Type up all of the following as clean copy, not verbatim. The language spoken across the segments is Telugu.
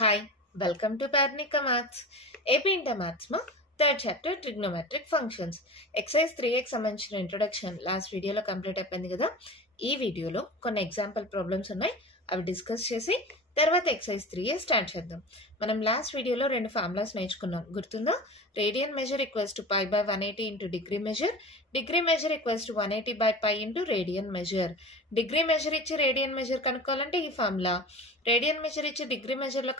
Hi, welcome to Parnika Maths. AP Inter Maths ma third chapter trigonometric functions. Exercise 3x సంబంధించిన ఇంట్రొడక్షన్ లాస్ట్ వీడియోలో కంప్లీట్ అయిపోయింది కదా. ఈ వీడియోలో కొన్ని ఎగ్జాంపుల్ ప్రాబ్లమ్స్ ఉన్నాయి, అవి డిస్కస్ చేసి తర్వాత ఎక్సర్సైజ్ 3 స్టార్ట్ చేద్దాం. మనం లాస్ట్ వీడియోలో రెండు ఫార్ములాస్ నేర్చుకున్నాం, గుర్తుందా? Radian measure equals to pi by 180 into degree measure, degree measure equals to 180 by pi into radian measure. Degree measure ఇచ్చి రేడియన్ మెజర్ కనుక్కోవాలంటే ఈ ఫార్ములా, రేడియన్ మెజర్ ఇచ్చి డిగ్రీ మెజర్లో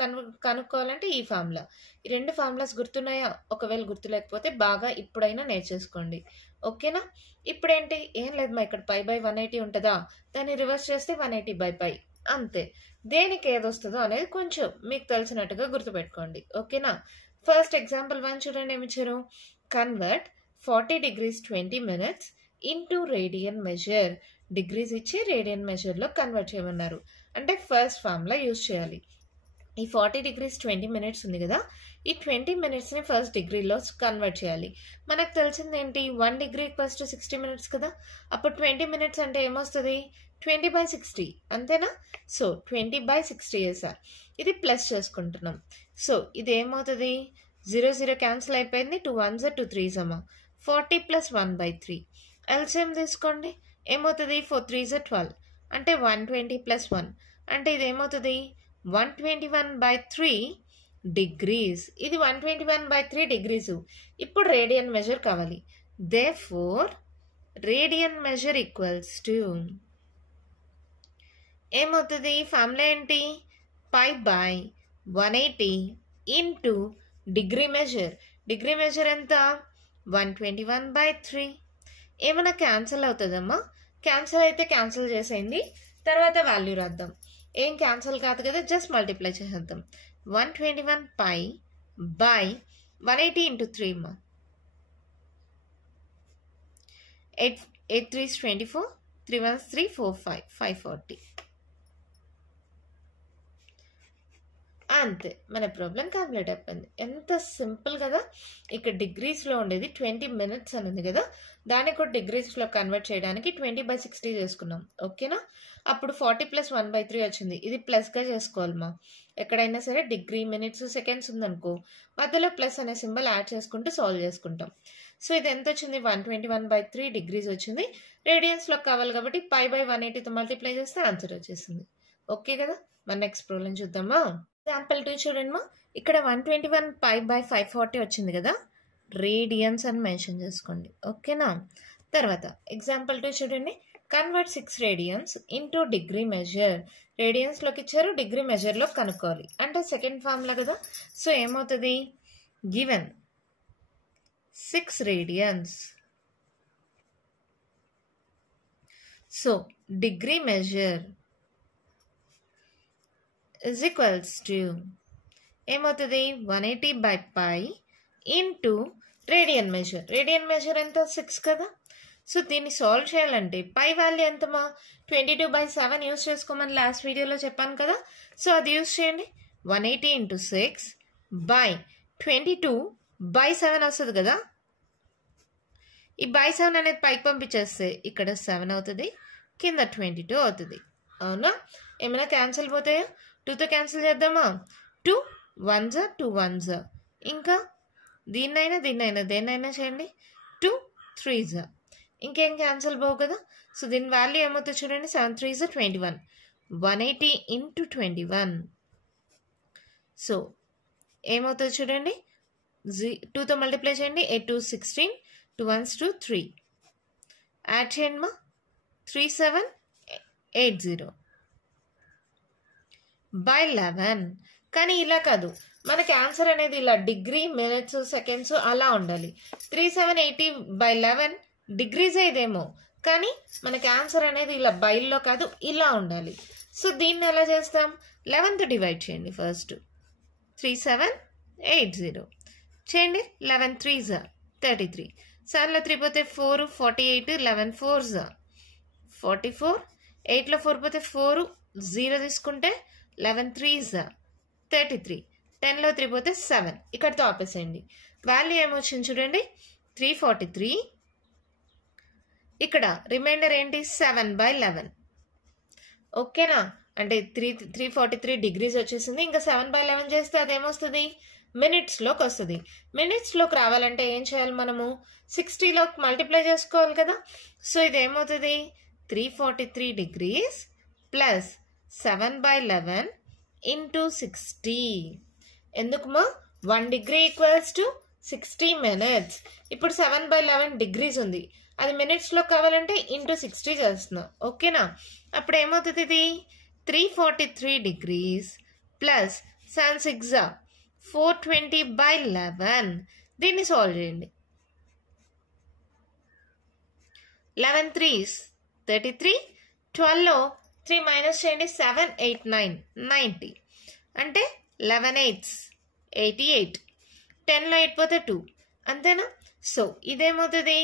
కనుక్కోవాలంటే ఈ ఫార్ములా. ఈ రెండు ఫార్ములాస్ గుర్తున్నాయా? ఒకవేళ గుర్తులేకపోతే బాగా ఇప్పుడైనా నేర్చేసుకోండి, ఓకేనా? ఇప్పుడేంటి, ఏం లేదు మా, ఇక్కడ పై బై 180 ఉంటుందా, దాన్ని రివర్స్ చేస్తే 180 బై పై, అంతే. దేనికి ఏదొస్తుందో అనేది కొంచెం మీకు తెలిసినట్టుగా గుర్తుపెట్టుకోండి, ఓకేనా? ఫస్ట్ ఎగ్జాంపుల్ 1 చూడండి, ఏమి ఇచ్చారు. Convert 40 degrees 20 minutes into radian measure. Degrees ఇచ్చి రేడియన్ మెజర్లో కన్వర్ట్ చేయమన్నారు అంటే ఫస్ట్ ఫార్ములా యూజ్ చేయాలి. ఈ 40 degrees 20 minutes ఉంది కదా, ఈ 20 minutesని ఫస్ట్ డిగ్రీలో కన్వర్ట్ చేయాలి. మనకు తెలిసింది ఏంటి, 1 degree ఈక్వల్స్ టు 60 minutes కదా. అప్పుడు 20 minutes అంటే ఏమొస్తుంది, 20 by 60, అంతేనా? సో 20 by 60 సార్, ఇది ప్లస్ చేసుకుంటున్నాం. సో ఇది ఏమవుతుంది, 0 0 క్యాన్సిల్ అయిపోయింది, 2 1s 2 3s 40 ప్లస్ 1/3. ఎల్సిఎం తీసుకోండి, ఏమవుతుంది, 4 3s 12 అంటే 120 ప్లస్ 1 అంటే ఇది ఏమవుతుంది, 121/3 degrees. ఇది 121/3 degrees. ఇప్పుడు రేడియన్ మెజర్ కావాలి. Therefore radian measure equals to ఏమవుతుంది, ఫార్ములా ఏంటి, pi by 180 into degree measure. Degree measure ఎంత, 121/3. ఏమైనా క్యాన్సిల్ అవుతుందమ్మా? క్యాన్సిల్ అయితే క్యాన్సిల్ చేసేయండి, తర్వాత వాల్యూ రాద్దాం. ఏం క్యాన్సిల్ కాదు కదా, జస్ట్ మల్టిప్లై చేసేద్దాం. 121 పై బై 180 ఇంటూ 3 మా, 8 3s 24, 3 1s 3 4 5 540. అంతే, మన ప్రాబ్లం కంప్లీట్ అయిపోయింది. ఎంత సింపుల్ కదా. ఇక్కడ డిగ్రీస్లో ఉండేది 20 minutes అని ఉంది కదా, దాన్ని కూడా డిగ్రీస్లో కన్వర్ట్ చేయడానికి 20 by 60 చేసుకున్నాం, ఓకేనా? అప్పుడు 40 ప్లస్ 1/3 వచ్చింది, ఇది ప్లస్గా చేసుకోవాలమ్మా. ఎక్కడైనా సరే డిగ్రీ మినిట్స్ సెకండ్స్ ఉందనుకో, మధ్యలో ప్లస్ అనే సింబల్ యాడ్ చేసుకుంటూ సాల్వ్ చేసుకుంటాం. సో ఇది ఎంత వచ్చింది, 121/3 degrees వచ్చింది. రేడియన్స్లో కావాలి కాబట్టి పై బై 180తో మల్టిప్లై చేస్తే ఆన్సర్ వచ్చేసింది, ఓకే కదా. మన నెక్స్ట్ ప్రాబ్లం చూద్దామా. ఎగ్జాంపుల్ 2 చూడండి మా, ఇక్కడ 121 పై బై 540 వచ్చింది కదా, రేడియన్స్ అని మెన్షన్ చేసుకోండి, ఓకేనా? తర్వాత ఎగ్జాంపుల్ 2 చూడండి, convert 6 radians into degree measure. రేడియన్స్లోకి ఇచ్చారు, డిగ్రీ మెజర్లో కనుక్కోవాలి అంటే సెకండ్ ఫార్ములా కదా. సో ఏమవుతుంది, given 6 radians, so degree measure is equals to ఏమవుతుంది, 180 by pi into radian measure. Radian measure ఎంత, 6 కదా. సో దీన్ని సాల్వ్ చేయాలంటే పై వాల్యూ ఎంతమా, 22/7 యూజ్ చేసుకోమని లాస్ట్ వీడియోలో చెప్పాను కదా. సో అది యూజ్ చేయండి, 180 ఇంటూ 6 బై 22/7 వస్తుంది కదా. ఈ బై 7 అనేది పైకి పంపించేస్తే ఇక్కడ 7 అవుతుంది, కింద 22 అవుతుంది, అవునా? ఏమైనా క్యాన్సిల్ పోతాయా, 2తో క్యాన్సిల్ చేద్దామా. 2 1s 2 1s, ఇంకా దీన్నైనా దేన్నైనా చేయండి, 2 3s, ఇంకేం క్యాన్సిల్ పోవు కదా. సో దీని వాల్యూ ఏమవుతుంది చూడండి, 7 3s 21, 180 ఇంటూ 21. సో ఏమవుతుంది చూడండి, 2తో మల్టిప్లై చేయండి, 8 2 16, 2 1s 2 3, యాడ్ చేయండి మా, 3 7 80 బై 11. కానీ ఇలా కాదు, మనకి ఆన్సర్ అనేది ఇలా డిగ్రీ మినిట్స్ సెకండ్స్ అలా ఉండాలి. 3 7 80 బై 11 డిగ్రీసే ఇదేమో, కానీ మనకి ఆన్సర్ అనేది ఇలా బైల్లో కాదు, ఇలా ఉండాలి. సో దీన్ని ఎలా చేస్తాం, 11తో డివైడ్ చేయండి. ఫస్ట్ 3 7 80 చేయండి, 11 3s 33, 7లో 3 పోతే 4 48, 11 4s 44, 8లో 4 పోతే 4 0 తీసుకుంటే 11 3s 33, 10లో 3 పోతే 7, ఇక్కడతో ఆపేసేయండి. వాల్యూ ఏమొచ్చింది చూడండి, 343. ఇక్కడ రిమైండర్ ఏంటి, 7/11, ఓకేనా? అంటే 343 డిగ్రీస్ వచ్చేసింది. ఇంకా 7/11 చేస్తే అదేమొస్తుంది, మినిట్స్లోకి వస్తుంది. మినిట్స్లోకి రావాలంటే ఏం చేయాలి, మనము 60లోకి మల్టిప్లై చేసుకోవాలి కదా. సో ఇదేమవుతుంది, 343 డిగ్రీస్ ప్లస్ 7/11 ఇంటూ 60. ఎందుకుమా, 1 డిగ్రీ ఈక్వల్స్ టు 60 minutes. ఇప్పుడు 7/11 డిగ్రీస్ ఉంది, అది మినిట్స్లో కావాలంటే ఇంటూ 60 చేస్తున్నా. ఓకేనా, అప్పుడు ఏమవుతుంది, ఇది 343 డిగ్రీస్ ప్లస్ 7 6 420/11. దీన్ని సాల్వ్ చేయండి. 11 3s 33, 12లో 3 మైనస్ చేయండి, 7 8 9 90, అంటే 11 8s 88, 10లో 8 పోతే 2, అంతేనా. సో ఇదేమవుతుంది,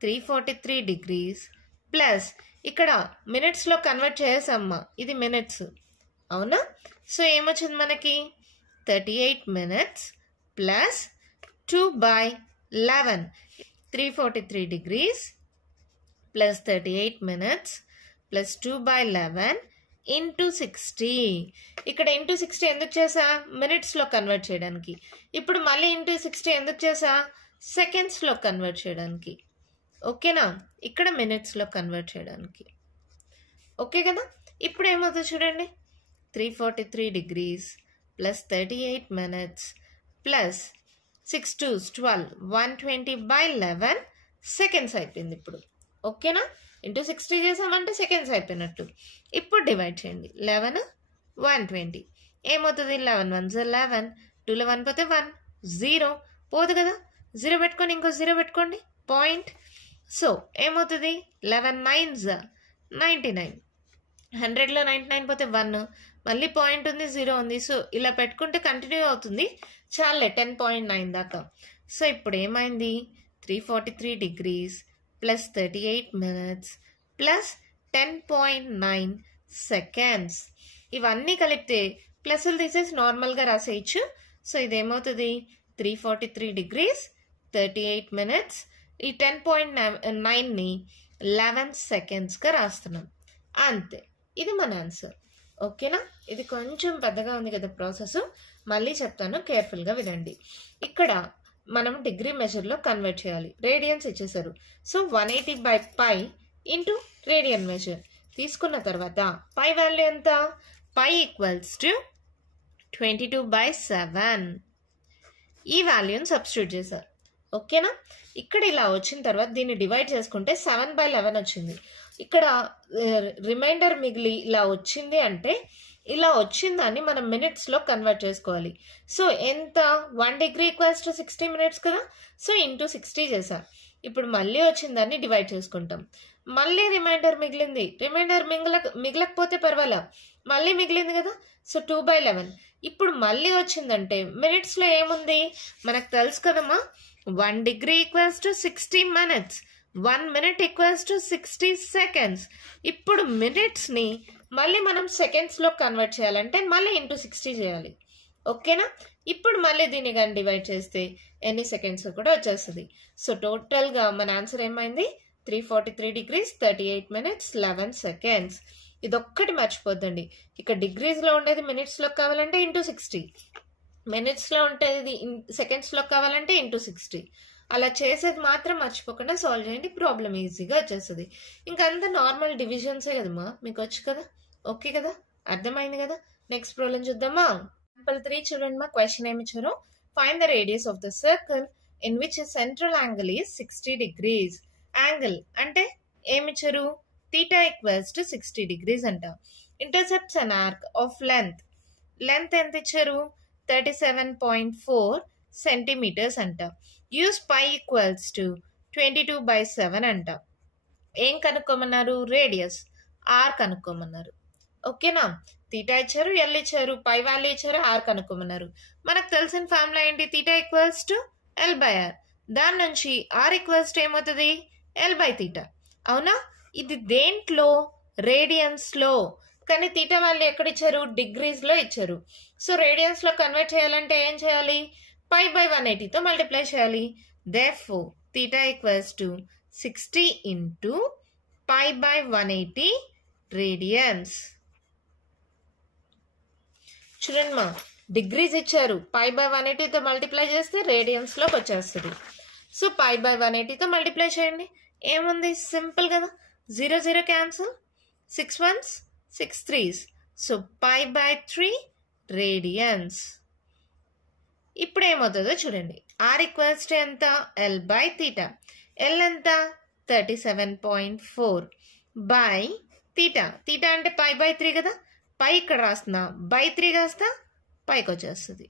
343 డిగ్రీస్ ప్లస్ ఇక్కడ మినిట్స్లో కన్వర్ట్ చేసామ్మా, ఇది మినిట్స్ అవునా. సో ఏమొచ్చింది మనకి, 38 minutes plus 2/11. 343 degrees plus 38 minutes plus 2/11 into 60. ఇక్కడ ఇంటూ 60 ఎందుకు చేసా, మినిట్స్లో కన్వర్ట్ చేయడానికి. ఇప్పుడు మళ్ళీ ఇంటూ 60 ఎందుకు చేసా, సెకండ్స్లో కన్వర్ట్ చేయడానికి. ఓకేనా, ఇక్కడ మినిట్స్లో కన్వర్ట్ చేయడానికి. ఓకే కదా. ఇప్పుడు ఏమవుతుంది చూడండి, 343 degrees plus 38 minutes plus 6 2s 12 120/11 seconds అయిపోయింది ఇప్పుడు. ఓకేనా, ఇంటూ 60 చేసామంటే సెకండ్స్ అయిపోయినట్టు. ఇప్పుడు డివైడ్ చేయండి, 11 120 ఏమవుతుంది, 11 1s 11, 2లో 1 పోతే 1, 0 పోదు కదా, 0 పెట్టుకొని ఇంకో 0 పెట్టుకోండి పాయింట్. సో ఏమవుతుంది, 11 9s 99, 100లో 99 పోతే 1, మళ్ళీ పాయింట్ ఉంది, 0 ఉంది. సో ఇలా పెట్టుకుంటే కంటిన్యూ అవుతుంది, చాలే 10.9 దాకా. సో ఇప్పుడు ఏమైంది, 343 degrees plus 38 minutes plus 10.9 seconds. ఇవన్నీ కలిపితే ప్లస్లు తీసేసి నార్మల్గా రాసేయచ్చు. సో ఇదేమవుతుంది, 343 డిగ్రీస్ 38 minutes, ఈ 10.9ని 11 secondsగా రాస్తున్నాం. అంతే, ఇది మన ఆన్సర్. ఓకేనా, ఇది కొంచెం పెద్దగా ఉంది కదా ప్రాసెస్, మళ్ళీ చెప్తాను, కేర్ఫుల్గా వినండి. ఇక్కడ మనం డిగ్రీ మెజర్లో కన్వర్ట్ చేయాలి. రేడియన్స్ ఇచ్చేసారు. సో 180/π ఇంటూ రేడియన్ మెజర్ తీసుకున్న తర్వాత పై వాల్యూ ఎంత, π ఈక్వల్స్ టు 22/7. ఈ వాల్యూని సబ్స్టిట్యూట్ చేశారు. ఓకేనా, ఇక్కడ ఇలా వచ్చిన తర్వాత దీన్ని డివైడ్ చేసుకుంటే 7/11 వచ్చింది. ఇక్కడ రిమైండర్ మిగిలి ఇలా వచ్చింది అంటే, ఇలా వచ్చిందాన్ని మనం మినిట్స్లో కన్వర్ట్ చేసుకోవాలి. సో ఎంత, 1 డిగ్రీ ఈక్వల్స్ టు 60 minutes కదా. సో ఇంటూ 60 చేసా. ఇప్పుడు మళ్ళీ వచ్చిందాన్ని డివైడ్ చేసుకుంటాం. మళ్ళీ రిమైండర్ మిగిలింది, రిమైండర్ మిగలకపోతే పర్వాలా, మళ్ళీ మిగిలింది కదా. సో 2/11. ఇప్పుడు మళ్ళీ వచ్చిందంటే మినిట్స్లో ఏముంది మనకు తెలుసు కదమ్మా, 1 degree equals to 60 minutes, 1 minute equals to 60 seconds. ఇప్పుడు మినిట్స్ని మళ్ళీ మనం సెకండ్స్లో కన్వర్ట్ చేయాలంటే మళ్ళీ ఇంటూ 60 చేయాలి. ఓకేనా, ఇప్పుడు మళ్ళీ దీన్ని కానీ డివైడ్ చేస్తే ఎన్ని సెకండ్స్ కూడా వచ్చేస్తుంది. సో టోటల్గా మన ఆన్సర్ ఏమైంది, 343 డిగ్రీస్ 38 minutes 11 seconds. ఇదొక్కటి మర్చిపోద్దండి, ఇక్కడ డిగ్రీస్లో ఉండేది మినిట్స్లో కావాలంటే ఇంటూ 60, మినిట్స్లో ఉండేది సెకండ్స్లో కావాలంటే ఇంటూ 60. అలా చేసేది మాత్రం మర్చిపోకుండా సాల్వ్ చేయండి, ప్రాబ్లం ఈజీగా వచ్చేస్తుంది. ఇంకంతా నార్మల్ డివిజన్సే కదమ్మా, మీకు వచ్చు కదా. ఓకే కదా, అర్థమైంది కదా. నెక్స్ట్ ప్రాబ్లం చూద్దామా. ఎగ్జాంపుల్ 3 చూడండి మా. క్వశ్చన్ ఏమి ఇచ్చారు, find the radius of the circle in which central angle is 60 degrees. Angle అంటే ఏమిచ్చారు, theta equals to 60 degrees అంట. Intercepts an arc of length ఎంత ఇచ్చారు, 37.4 centimeters అంట. యూస్ π ఈక్వల్స్ టు 22/7 అంట. ఏం కనుక్కోమన్నారు, రేడియస్ ఆర్ కనుక్కోమన్నారు. ఓకేనా, తీటా ఇచ్చారు, ఎల్ ఇచ్చారు, పై వాల్యూ ఇచ్చారు, ఆర్ కనుక్కోమన్నారు. మనకు తెలిసిన ఫార్ములా ఏంటి, తీటా ఈక్వల్స్ టు L/R. దాని నుంచి ఆర్ ఈక్వల్స్ టు ఏమవుతుంది, L/θ. అవునా, ఇది దేంట్లో, రేడియన్స్లో. కానీ తీటా వాల్యూ ఎక్కడ ఇచ్చారు, డిగ్రీస్లో ఇచ్చారు. సో రేడియన్స్లో కన్వర్ట్ చేయాలంటే ఏం చేయాలి, π/180తో మల్టిప్లై చేయాలి. Therefore theta equals to 60 into π/180 radians. చూడండి మా డిగ్రీస్ ఇచ్చారు, పై బై 180తో మల్టిప్లై చేస్తే రేడియన్స్లోకి వచ్చేస్తుంది. సో పై బై 180తో మల్టిప్లై చేయండి, ఏముంది సింపుల్ కదా, 0 0 cancel, 6 1s 6 3s, so pi by 3 radians. ఇప్పుడు ఏమవుతుందో చూడండి, r ఈక్వల్స్ టు ఎంత, l బై తీటా. l ఎంత 37.4 బై తీటా. తీటా అంటే పై బై 3 కదా, పై ఇక్కడ రాస్తున్నా, బై 3 కాస్తా పైకి వచ్చేస్తుంది,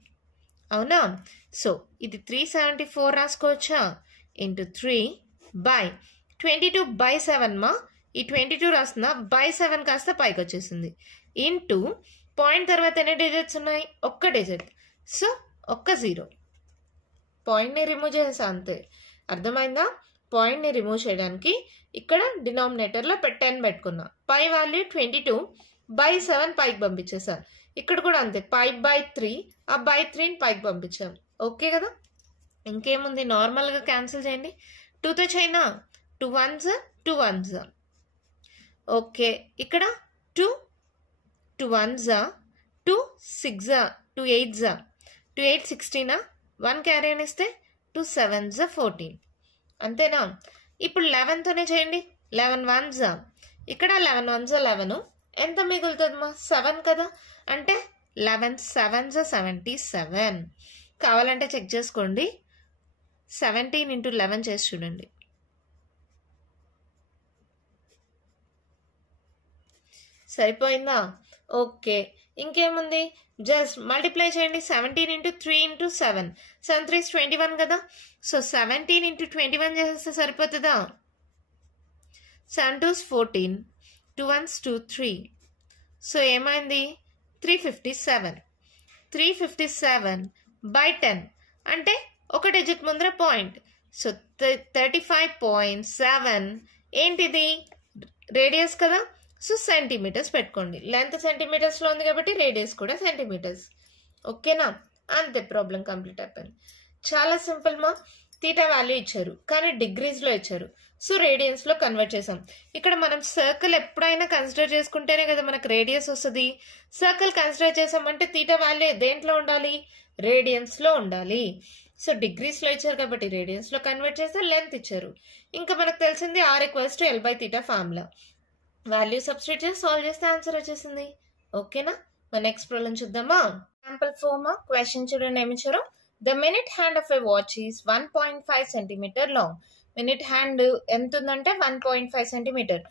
అవునా. సో ఇది 374 రాసుకోవచ్చా, ఇంటూ 3 బై 22 బై 7 మా, ఈ 22 రాస్తున్నా, బై 7 కాస్త పైకి వచ్చేసింది, ఇంటూ పాయింట్ తర్వాత ఎన్ని డిజిట్స్ ఉన్నాయి, ఒక్క డిజిట్, సో ఒక్క 0. పాయింట్ని రిమూవ్ చేసా అంతే, అర్థమైందా. పాయింట్ని రిమూవ్ చేయడానికి ఇక్కడ డినామినేటర్లో 10 పెట్టుకున్నా, పై వాల్యూ 22 బై 7 పైకి పంపించేసా, ఇక్కడ కూడా అంతే, పై బై 3, ఆ బై 3ని పైకి పంపించాం, ఓకే కదా. ఇంకేముంది, నార్మల్గా క్యాన్సిల్ చేయండి, 2తో చైనా, 2 1s 2 1s, ఓకే. ఇక్కడ 2 2 1s 2 6 2 8s 2 8 16, 1 క్యారీ అని ఇస్తే 2 7s 14, అంతేనా. ఇప్పుడు 11తోనే చేయండి, 11 1s, ఇక్కడ 11 1s 11, ఎంత మిగులుతుంది మా, 7 కదా, అంటే 11 7s 77. కావాలంటే చెక్ చేసుకోండి, 17 ఇంటూ 11 చేసి చూడండి, సరిపోయిందా, ఓకే. ఇంకేముంది, జస్ట్ మల్టిప్లై చేయండి, 17 ఇంటూ 3 ఇంటూ 7, 7 3 21 కదా, సో 17 ఇంటూ 21 చేస్తే సరిపోతుందా, 7 2s 14, 2 1s 2 3, సో ఏమైంది 357. 357 బై 10 అంటే ఒక డిజిట్ ముందర పాయింట్, సో 35.7 ఏంటిది రేడియస్ కదా, సో సెంటీమీటర్స్ పెట్టుకోండి, లెంత్ సెంటీమీటర్స్లో ఉంది కాబట్టి రేడియస్ కూడా సెంటీమీటర్స్, ఓకేనా. అంతే, ప్రాబ్లం కంప్లీట్ అయిపోయింది. చాలా సింపుల్ మా. తీటా వాల్యూ ఇచ్చారు కానీ డిగ్రీస్లో ఇచ్చారు, సో రేడియన్స్లో కన్వర్ట్ చేసాం. ఇక్కడ మనం సర్కిల్ ఎప్పుడైనా కన్సిడర్ చేసుకుంటేనే కదా మనకు రేడియస్ వస్తుంది. సర్కిల్ కన్సిడర్ చేసామంటే తీటా వాల్యూ దేంట్లో ఉండాలి, రేడియన్స్లో ఉండాలి. సో డిగ్రీస్లో ఇచ్చారు కాబట్టి రేడియన్స్లో కన్వర్ట్ చేస్తే లెంత్ ఇచ్చారు. ఇంకా మనకు తెలిసింది r equals to l by theta formula, value substitute చేసి సాల్వ్ చేస్తే ఆన్సర్ వచ్చేసింది, ఓకేనా. మన నెక్స్ట్ ప్రాబ్లం చూద్దామా. ఎగ్జాంపుల్ 4 క్వశ్చన్ చూడండి ఏమి ఇచ్చారు. The minute hand of a watch is 1.5 centimeter long. Minute hand ఎంత ఉందంటే 1.5 సెంటీమీటర్.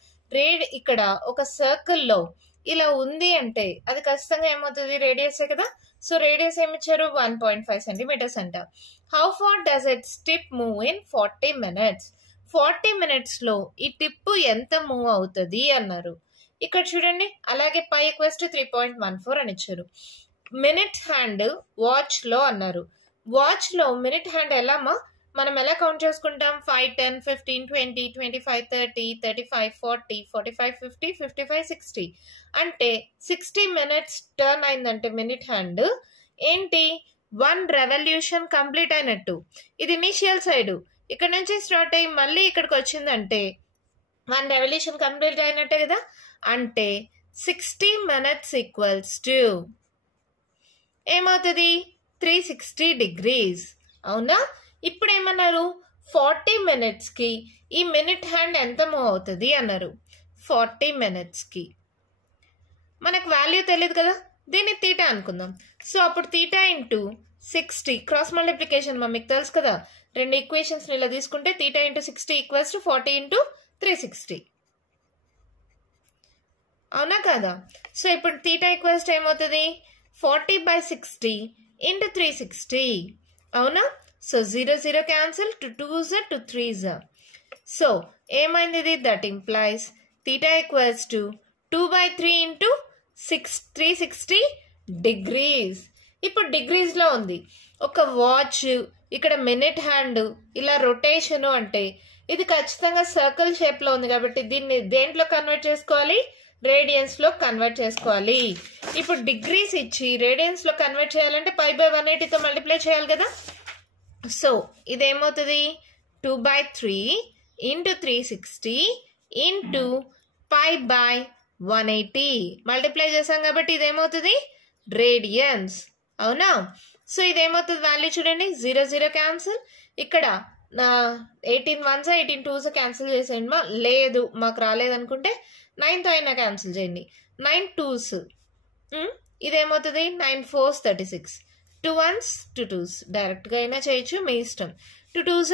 ఇక్కడ ఒక సర్కిల్లో ఇలా ఉంది అంటే అది ఖచ్చితంగా ఏమవుతుంది, రేడియసే కదా. సో రేడియస్ ఏమి ఇచ్చారు, 1.5 సెంటీమీటర్స్ అంట. How far does it tip move in 40 minutes. 40 minutesలో ఈ టిప్పు ఎంత మూవ్ అవుతుంది అన్నారు. ఇక్కడ చూడండి, అలాగే పై ఈక్వల్స్ టు 3.14 అని ఇచ్చారు. మినిట్ హ్యాండ్ వాచ్లో అన్నారు. వాచ్లో మినిట్ హ్యాండ్ ఎలామా, మనం ఎలా కౌంట్ చేసుకుంటాం, 5 10 15 20 25 30 35 40 45 50 55 60, అంటే 60 minutes టర్న్ అయిందంటే మినిట్ హ్యాండ్ ఏంటి, 1 రెవల్యూషన్ కంప్లీట్ అయినట్టు. ఇది ఇనిషియల్ సైడ్, ఇక్కడ నుంచి స్టార్ట్ అయ్యి మళ్ళీ ఇక్కడికి వచ్చిందంటే 1 రెవల్యూషన్ కంప్లీట్ అయినట్టే కదా. అంటే 60 minutes ఈక్వల్స్ టు ఏమవుతుంది, 360 degrees, అవునా. ఇప్పుడు ఏమన్నారు, 40 minutesకి ఈ మినిట్ హ్యాండ్ ఎంత మూవ్ అవుతుంది అన్నారు. 40 minutesకి మనకు వాల్యూ తెలియదు కదా, దీన్ని తీటా అనుకుందాం. సో అప్పుడు తీటా ఇంటూ 60 క్రాస్ మల్టిప్లికేషన్ మీకు తెలుసు కదా, రెండు ఈక్వేషన్స్ని ఇలా తీసుకుంటే theta into 60 equals to 40 into 360, అవునా కదా. సో ఇప్పుడు తీటా ఈక్వల్స్ టు ఏమవుతుంది, 40 by 60 ఇంటూ 360, అవునా. So 0 0 cancel, 2 2s 2 3s. So ఏమైంది ఇది, that implies theta equals to 2 by 3 into 360 degrees. ఇప్పుడు డిగ్రీస్లో ఉంది. ఒక వాచ్, ఇక్కడ మినిట్ హ్యాండ్ ఇలా రొటేషను అంటే ఇది ఖచ్చితంగా సర్కిల్ షేప్లో ఉంది కాబట్టి దీన్ని దేంట్లో కన్వర్ట్ చేసుకోవాలి, రేడియన్స్లో కన్వర్ట్ చేసుకోవాలి. ఇప్పుడు డిగ్రీస్ ఇచ్చి రేడియన్స్లో కన్వర్ట్ చేయాలంటే పై బై 180తో మల్టిప్లై చేయాలి కదా. సో ఇదేమవుతుంది, 2 by 3 into 360 into pi by 180 multiply చేసాం కాబట్టి ఇదేమవుతుంది రేడియన్స్. అవునా? సో ఇదేమవుతుంది వాల్యూ చూడండి, 0 0 క్యాన్సిల్. ఇక్కడ 18 1s 18 2s క్యాన్సిల్ చేసేయండి మా. లేదు మాకు రాలేదనుకుంటే 9తో అయినా క్యాన్సిల్ చేయండి. 9 2s, ఇదేమవుతుంది 9 4s 36, 2 1s 2 2s. డైరెక్ట్గా అయినా చేయొచ్చు, మీ ఇష్టం. 2 2s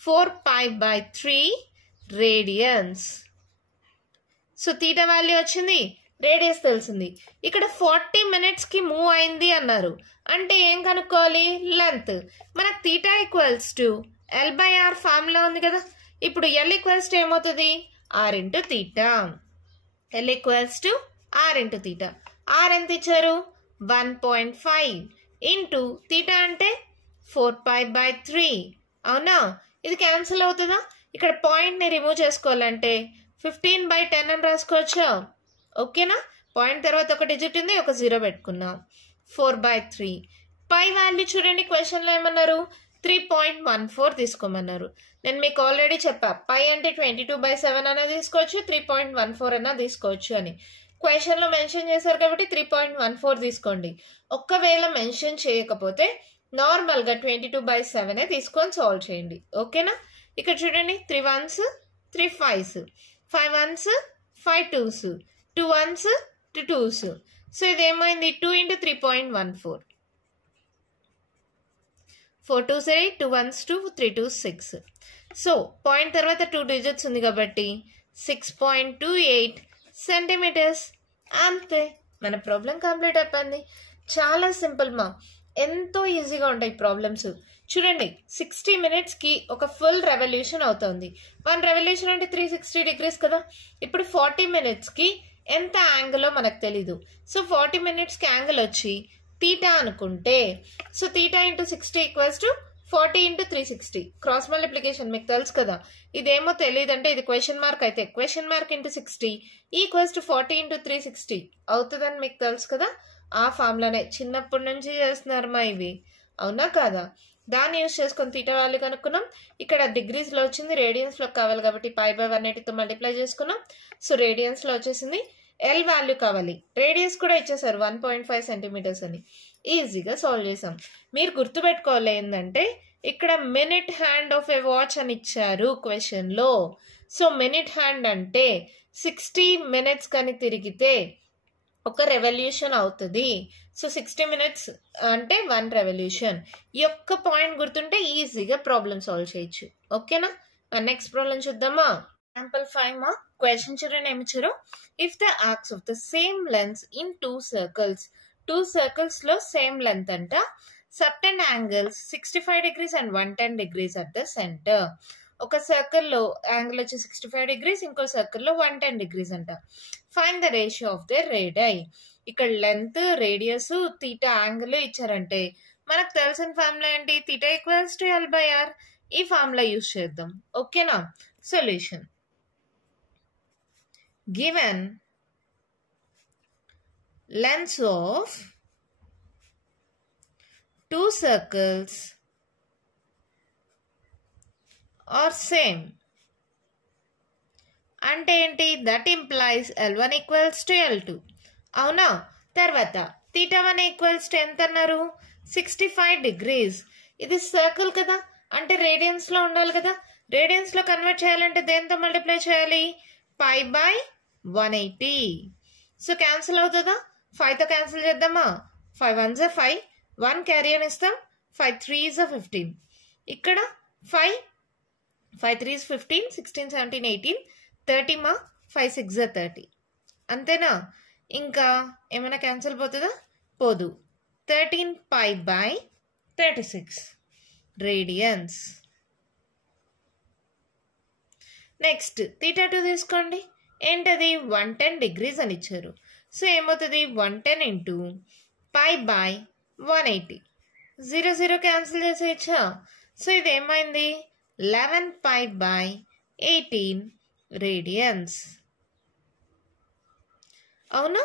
4π/3 radians. So theta value వచ్చింది, రేడియస్ తెలిసింది. ఇక్కడ 40 minutesకి మూవ్ అయింది అన్నారు, అంటే ఏం కనుక్కోవాలి? లెంత్. మనకు theta equals to L/R formula ఉంది కదా. ఇప్పుడు L ఈక్వల్స్ టు ఏమవుతుంది? R into theta. L equals to R into theta. R ఎంత ఇచ్చారు? 1.5 ఇంటూ తీటా అంటే 4π/3. అవునా? ఇది క్యాన్సిల్ అవుతుందా? ఇక్కడ పాయింట్ని రిమూవ్ చేసుకోవాలంటే 15/10 అని రాసుకోవచ్చా? ఓకేనా? పాయింట్ తర్వాత ఒక డిజిట్ ఉంది, ఒక 0 పెట్టుకున్నాం. 4/3. పై వాల్యూ చూడండి, క్వశ్చన్లో ఏమన్నారు? 3.14 తీసుకోమన్నారు. నేను మీకు ఆల్రెడీ చెప్పా, పై అంటే 22/7 అన్నా తీసుకోవచ్చు, 3.14 అన్నా తీసుకోవచ్చు అని. క్వశ్చన్లో మెన్షన్ చేశారు కాబట్టి 3.14 తీసుకోండి. ఒక్కవేళ మెన్షన్ చేయకపోతే నార్మల్గా 22/7 తీసుకొని సాల్వ్ చేయండి. ఓకేనా? ఇక్కడ చూడండి, 3 1s 3 5s, 5 1s 5 2s, 2 1s 2 2s. So ఇది ఏమైంది? 2 into 3.14, 4 2s 8, 2 1s 2, 3 2s 6. So point తర్వాత 2 digits ఉంది కాబట్టి 6.28 centimeters. అంతే, మన ప్రాబ్లం కంప్లీట్ అయిపోయింది. చాలా సింపుల్ మా, ఎంతో ఈజీగా ఉంటాయి ప్రాబ్లమ్స్. చూడండి, 60 minutesకి ఒక ఫుల్ రెవల్యూషన్ అవుతుంది. 1 రెవల్యూషన్ అంటే 360 degrees కదా. ఇప్పుడు 40 minutesకి ఎంత యాంగిల్లో మనకు తెలీదు. సో 40 minutesకి యాంగిల్ వచ్చి తీటా అనుకుంటే, so theta into 60 equals to 40 into 360. Cross multiplication మీకు తెలుసు కదా. ఇదేమో తెలియదంటే ఇది క్వశ్చన్ మార్క్ అయితే question mark into 60 equals to 40 into 360 అవుతుందని మీకు తెలుసు కదా. ఆ ఫార్ములానే చిన్నప్పటి నుంచి చేస్తున్నారు మా ఇవి. అవునా కాదా? దాన్ని యూజ్ చేసుకొని తీటా వాల్యూ కనుక్కున్నాం. ఇక్కడ డిగ్రీస్లో వచ్చింది, రేడియన్స్లో కావాలి కాబట్టి π/180తో మల్టిప్లై చేసుకున్నాం. సో రేడియన్స్లో వచ్చేసింది. ఎల్ వాల్యూ కావాలి, రేడియస్ కూడా ఇచ్చేసారు 1.5 centimeters అని. ఈజీగా సాల్వ్ చేసాం. మీరు గుర్తుపెట్టుకోవాలి ఏంటంటే, ఇక్కడ minute hand of A watch అని ఇచ్చారు క్వశ్చన్లో. సో మినిట్ హ్యాండ్ అంటే 60 minutes కానీ తిరిగితే ఒక రెవల్యూషన్ అవుతుంది. సో 60 minutes అంటే 1 రెవల్యూషన్. ఈ ఒక్క పాయింట్ గుర్తుంటే ఈజీగా ప్రాబ్లం సాల్వ్ చేయొచ్చు. ఓకేనా? నెక్స్ట్ ప్రాబ్లం చూద్దామా? ఎగ్జాంపుల్ 5 మా. క్వశ్చన్ చూడండి ఏమి ఇచ్చారు. If the arcs of the same length in 2 circles, 2 circles లో సేమ్ లెంత్ అంట, subtend angles 65 degrees and 110 degrees at the center. ఒక సర్కిల్లో యాంగిల్ వచ్చి 65 degrees, ఇంకో సర్కిల్లో 110 degrees అంట. Find the ratio of the radii. ఇక్కడ లెంత్, రేడియస్, తీటా యాంగిల్ ఇచ్చారంటే మనకు తెలిసిన ఫార్ములా ఏంటి? Theta equals to L/R. ఈ ఫార్ములా యూజ్ చేద్దాం. ఓకేనా? Solution. Given lengths of 2 circles are same. అంటే ఏంటి? That implies L1 equals to L2. అవునా? తర్వాత θ1 ఈక్వల్స్ టు ఎంత అన్నారు? 65 degrees. ఇది సర్కిల్ కదా, అంటే రేడియన్స్లో ఉండాలి కదా. రేడియన్స్లో కన్వర్ట్ చేయాలంటే దేంతో మల్టిప్లై చేయాలి? π/180. సో క్యాన్సిల్ అవుతుందా? 5తో క్యాన్సిల్ చేద్దామా? 5 1s 5, 1 క్యారీ అని ఇస్తాం, 5 3s 15. ఇక్కడ 5 3s 15, 16 17 18 30 మా. 5 6s 30. అంతేనా? ఇంకా ఏమైనా క్యాన్సిల్ పోతుందా? పోదు. 13 π/36 రేడియన్స్. నెక్స్ట్ θ2 తీసుకోండి. ఏంటది? 110 degrees అని ఇచ్చారు. సో ఏమవుతుంది? 110 into π/180. 0 0 క్యాన్సిల్ చేసేయచ్చా? సో ఇది ఏమైంది? 11 π/18 రేడియన్స్. అవునా?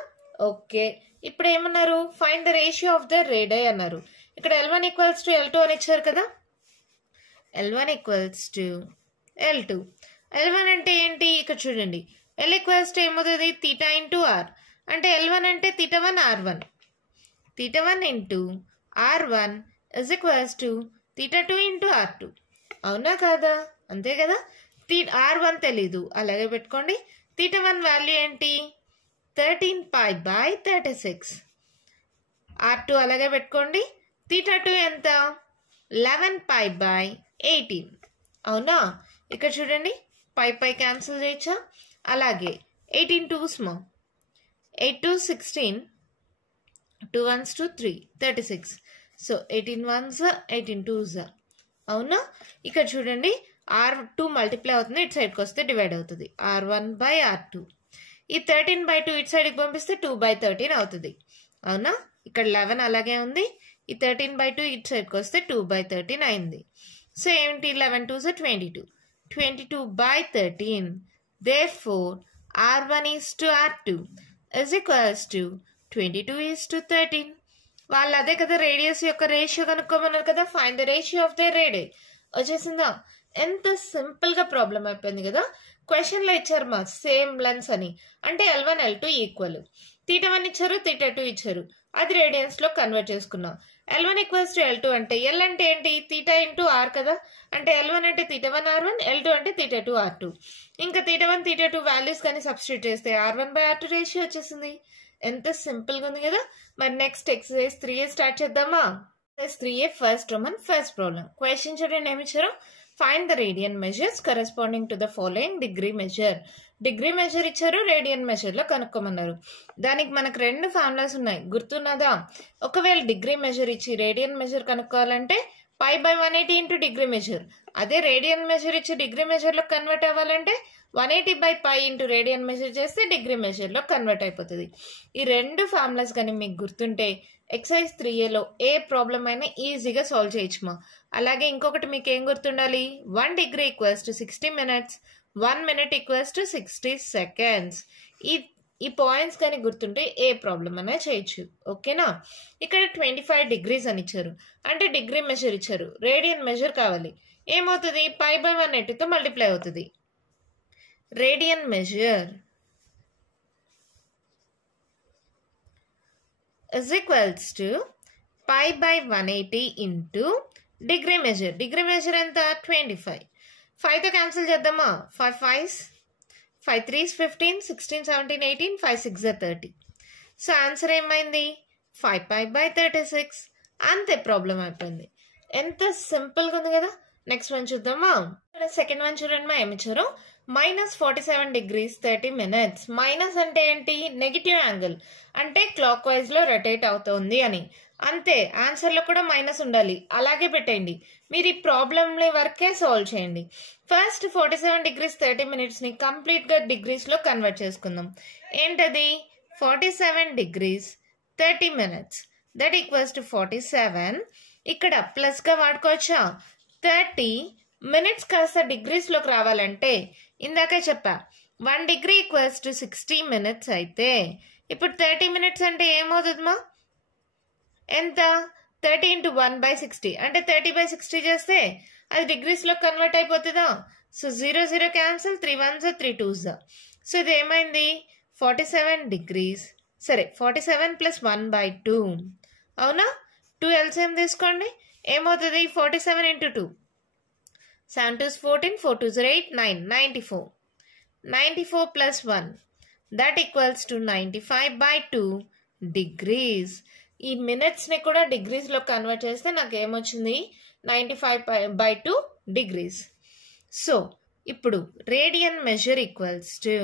ఓకే. ఇప్పుడు ఏమన్నారు? Find the ratio of the radii అన్నారు. ఇక్కడ L1 ఈక్వల్స్ టు L2 అని ఇచ్చారు కదా. L1 equals to L2. L1 అంటే ఏంటి? ఇక్కడ చూడండి, L ఈక్వల్స్ టు ఏమవుతుంది? θ into R. అంటే L1 అంటే θ1 R1. theta 1 into r1 is equals to theta 2 into r2. అవునా కాదా? అంతే కదా. r1 తెలీదు, అలాగే పెట్టుకోండి. theta 1 వాల్యూ ఏంటి? 13 pi by 36. r2 అలాగే పెట్టుకోండి. theta 2 ఎంత? 11 pi by 18. అవునా? ఇక్కడ చూడండి, పై క్యాన్సిల్ చేయొచ్చా? అలాగే 18 2s 8 2 16, 2 1s 2 3, 36. So 18 1s 18 2s. అవునా? ఇక్కడ చూడండి, r2 మల్టిప్లై అవుతుంది, ఇటు సైడ్కి వస్తే డివైడ్ అవుతుంది. r1 by r2. ఈ 13/2 ఇటు సైడ్కి పంపిస్తే 2/13 అవుతుంది. అవునా? ఇక్కడ 11 అలాగే ఉంది. ఈ 13/2 ఇటు సైడ్కి వస్తే 2/13 అయింది. సో ఏంటి? 11 2s 22. 22/13. Therefore, r1 is to r2 is equals to 22 is to 13. వాళ్ళు అదే కదా రేడియస్ యొక్క రేషియో కనుక్కోమన్నారు కదా. Find the ratio of the radius. వచ్చేసిందా? ఎంత సింపుల్గా ప్రాబ్లం అయిపోయింది కదా. క్వశ్చన్లో ఇచ్చారు మా సేమ్ లెన్స్ అని, అంటే L1 L2 ఈక్వల్. theta 1 ఇచ్చారు, theta 2 ఇచ్చారు, అది రేడియన్స్లో కన్వర్ట్ చేసుకున్నాం. L1 ఈక్వల్స్ టు L2 అంటే L అంటే ఏంటి? theta ఇంటూ r కదా. అంటే L1 అంటే theta 1 r1, L2 అంటే theta 2 r2. ఇంకా theta 1 theta 2 వాల్యూస్ కానీ సబ్స్టిట్యూట్ చేస్తే r1 by r2 రేషియో వచ్చేసింది. ఎంత సింపుల్గా ఉంది కదా. మరి నెక్స్ట్ ఎక్సర్సైజ్ 3A స్టార్ట్ చేద్దామా? 3A first roman first problem. Question చూడండి ఏమి ఇచ్చారో. Find the radian measures corresponding to the following degree measure. Degree measure ఇచ్చారు, రేడియన్ మెజర్లో కనుక్కోమన్నారు. దానికి మనకు రెండు ఫార్ములాస్ ఉన్నాయి, గుర్తున్నదా? ఒకవేళ డిగ్రీ మెజర్ ఇచ్చి రేడియన్ మెజర్ కనుక్కోవాలంటే π/180 ఇంటూ డిగ్రీ మెజర్. అదే రేడియన్ మెజర్ ఇచ్చి డిగ్రీ మెజర్లో కన్వర్ట్ అవ్వాలంటే 180/π ఇంటూ రేడియన్ మెజర్ చేస్తే డిగ్రీ మెజర్లో కన్వర్ట్ అయిపోతుంది. ఈ రెండు ఫార్ములాస్ కానీ మీకు గుర్తుంటే ఎక్సర్సైజ్ 3Aలో ఏ ప్రాబ్లం అయినా ఈజీగా సాల్వ్ చేయొచ్చుమా. అలాగే ఇంకొకటి మీకు ఏం గుర్తుండాలి? 1 degree equals to 60 minutes, 1 minute equals to 60 seconds. ఈ పాయింట్స్ కానీ గుర్తుంటే ఏ ప్రాబ్లం అయినా చేయొచ్చు. ఓకేనా? ఇక్కడ 25 degrees అని ఇచ్చారు, అంటే డిగ్రీ మెజర్ ఇచ్చారు, రేడియన్ మెజర్ కావాలి. ఏమవుతుంది? π/180తో మల్టిప్లై అవుతుంది. Radian measure is equals to π/180 into degree measure. Degree measure ఎంత? 25. 5తో క్యాన్సిల్ చేద్దామా? 5 5s, 5 3s 15, 16 17 18, 5 6 30. సో ఆన్సర్ ఏమైంది? 5π/36. అంతే, ప్రాబ్లం అయిపోయింది. ఎంత సింపుల్గా ఉంది కదా. నెక్స్ట్ వన్ చూద్దామా? సెకండ్ వన్ చూడండి మా ఏమిచ్చారు. -47 degrees 30 minutes. మైనస్ అంటే ఏంటి? నెగిటివ్ యాంగిల్, అంటే క్లాక్ వైజ్ లో రొటేట్ అవుతుంది అని. అంతే, ఆన్సర్లో కూడా మైనస్ ఉండాలి, అలాగే పెట్టండి. మీరు ఈ ప్రాబ్లంల వరకే సాల్వ్ చేయండి. ఫస్ట్ 47 degrees 30 minutes ని కంప్లీట్ గా డిగ్రీస్ లో కన్వర్ట్ చేసుకుందాం. ఏంటది? 47 degrees 30 minutes that equals to 47. ఇక్కడ ప్లస్ గా వాడుకోవచ్చా? 30 minutes కాస్త డిగ్రీస్ లోకి రావాలంటే ఇందాక చెప్పా 1 degree ఈక్వల్స్ టు 60 minutes అయితే ఇప్పుడు 30 minutes అంటే ఏమవుతుందమ్మా? ఎంత? 30 into 1/60 అంటే 30/60 చేస్తే అది డిగ్రీస్ లో కన్వర్ట్ అయిపోతుందా? So 0 0 cancel, 3 1s 3 2s. So ఇది ఏమైంది? 47 degrees. సరే, 47 + 1/2. అవునా? 2 LCM తీసుకోండి. ఏమవుతుంది? 47 into 2, 7 2s 14, 4 2s 8, 9, 94. 94 + 1 that equals to 95/2 degrees. ఈ మినిట్స్ని కూడా డిగ్రీస్లో కన్వర్ట్ చేస్తే నాకు ఏమొచ్చింది? 95/2 degrees. సో ఇప్పుడు రేడియన్ మెజర్ ఈక్వల్స్ టు,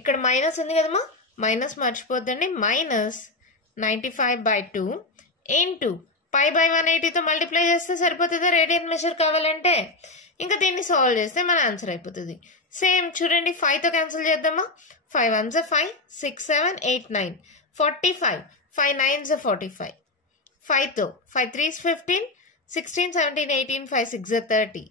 ఇక్కడ మైనస్ ఉంది కదమ్మా, మైనస్ మర్చిపోద్దండి, -95/2 ఇంటూ π/180తో మల్టిప్లై చేస్తే సరిపోతుందా రేడియన్ మెజర్ కావాలంటే? ఇంకా దీన్ని సాల్వ్ చేస్తే మన ఆన్సర్ అయిపోతుంది. సేమ్ చూడండి, 5తో క్యాన్సిల్ చేద్దామా? 5 1s 5, 6 7 8 9, 45. 5 9s 45. 5తో 5 3s 15, 16 17 18, 5 6 30.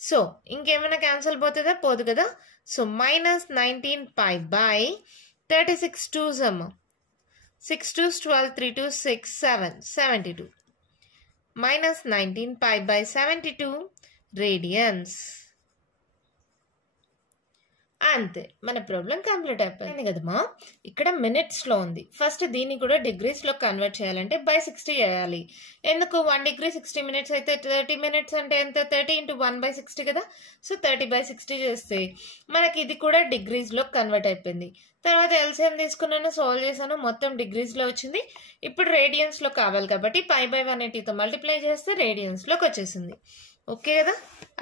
సో ఇంకేమైనా క్యాన్సిల్ పోతుందా? పోదు కదా. సో -19π/36 2s అమ్మ. 6 2s 12, 3 2s 6 7, 72. -19π/72 రేడియన్స్. అంతే, మన ప్రాబ్లం కంప్లీట్ అయిపోయింది కదమ్మా. ఇక్కడ మినిట్స్లో ఉంది. ఫస్ట్ దీన్ని కూడా డిగ్రీస్లో కన్వర్ట్ చేయాలంటే బై 60 చేయాలి. ఎందుకు 1 degree 60 minutes అయితే 30 minutes అంటే ఎంత? 30 into 1/60 కదా. సో 30/60 చేస్తే మనకి ఇది కూడా డిగ్రీస్లో కన్వర్ట్ అయిపోయింది. తర్వాత ఎల్సిఎం తీసుకున్నాను, సాల్వ్ చేశాను, మొత్తం డిగ్రీస్లో వచ్చింది. ఇప్పుడు రేడియన్స్లో కావాలి కాబట్టి π/180తో మల్టిప్లై చేస్తే రేడియన్స్లోకి వచ్చేసింది. ఓకే కదా,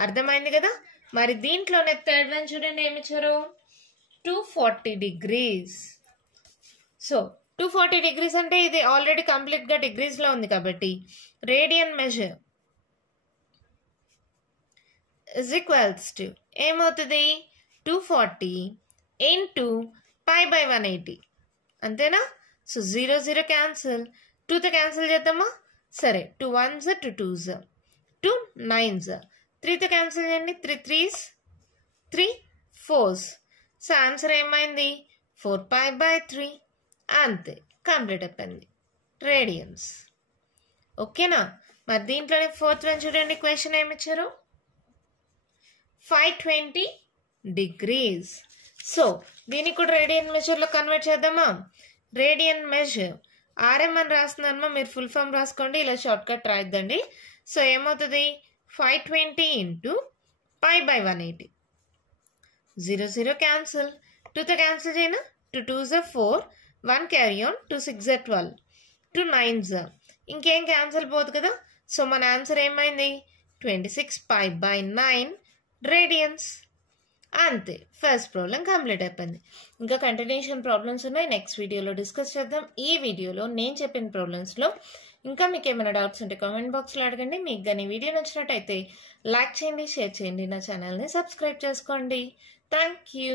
అర్థమైంది కదా. మరి దీంట్లోనే థర్డ్ వన్ చూడండి, ఏమి ఇచ్చారు? 240 degrees. సో 240 degrees అంటే ఇది ఆల్రెడీ కంప్లీట్గా డిగ్రీస్లో ఉంది కాబట్టి radian measure is equals to ఏమవుతుంది? 240 into π/180 అంతేనా. సో 0 0 క్యాన్సిల్, 2తో క్యాన్సిల్ చేద్దామా? సరే, 2 1s 2 2s 2 9s, 3తో క్యాన్సిల్ చేయండి, 3 3s 3 4s. సో ఆన్సర్ ఏమైంది? 4π/3. అంతే, కంప్లీట్ అయిపోయింది రేడియన్స్. ఓకేనా. మరి దీంట్లోనే ఫోర్త్ వన్ చూడండి, క్వశ్చన్ ఏమి ఇచ్చారు? 520 degrees. సో దీనికి కూడా రేడియన్ మెజర్లో కన్వర్ట్ చేద్దామా? రేడియన్ మెజర్ ఆర్ఎం అని రాస్తున్నానమ్మా, మీరు ఫుల్ ఫామ్ రాసుకోండి, ఇలా షార్ట్ కట్ రాయిద్దండి. సో ఏమవుతుంది? 520 into π/180. 0 0 క్యాన్సిల్, 2తో క్యాన్సిల్ చేయనా? 2 2s 4, 1 క్యారీ ఆన్, 2 6 12, 2 9s. ఇంకేం క్యాన్సిల్ పోదు కదా. సో మన ఆన్సర్ ఏమైంది? 26 π/9 రేడియన్స్. అంతే, ఫస్ట్ ప్రాబ్లం కంప్లీట్ అయిపోయింది. ఇంకా కంటిన్యూషన్ ప్రాబ్లమ్స్ ఉన్నాయి, నెక్స్ట్ వీడియోలో డిస్కస్ చేద్దాం. ఈ వీడియోలో నేను చెప్పిన ప్రాబ్లమ్స్లో ఇంకా మీకు ఏమైనా డౌట్స్ ఉంటే కామెంట్ బాక్స్లో అడగండి. మీకు కానీ వీడియో నచ్చినట్టయితే లైక్ చేయండి, షేర్ చేయండి, నా ఛానల్ని సబ్స్క్రైబ్ చేసుకోండి. Thank you.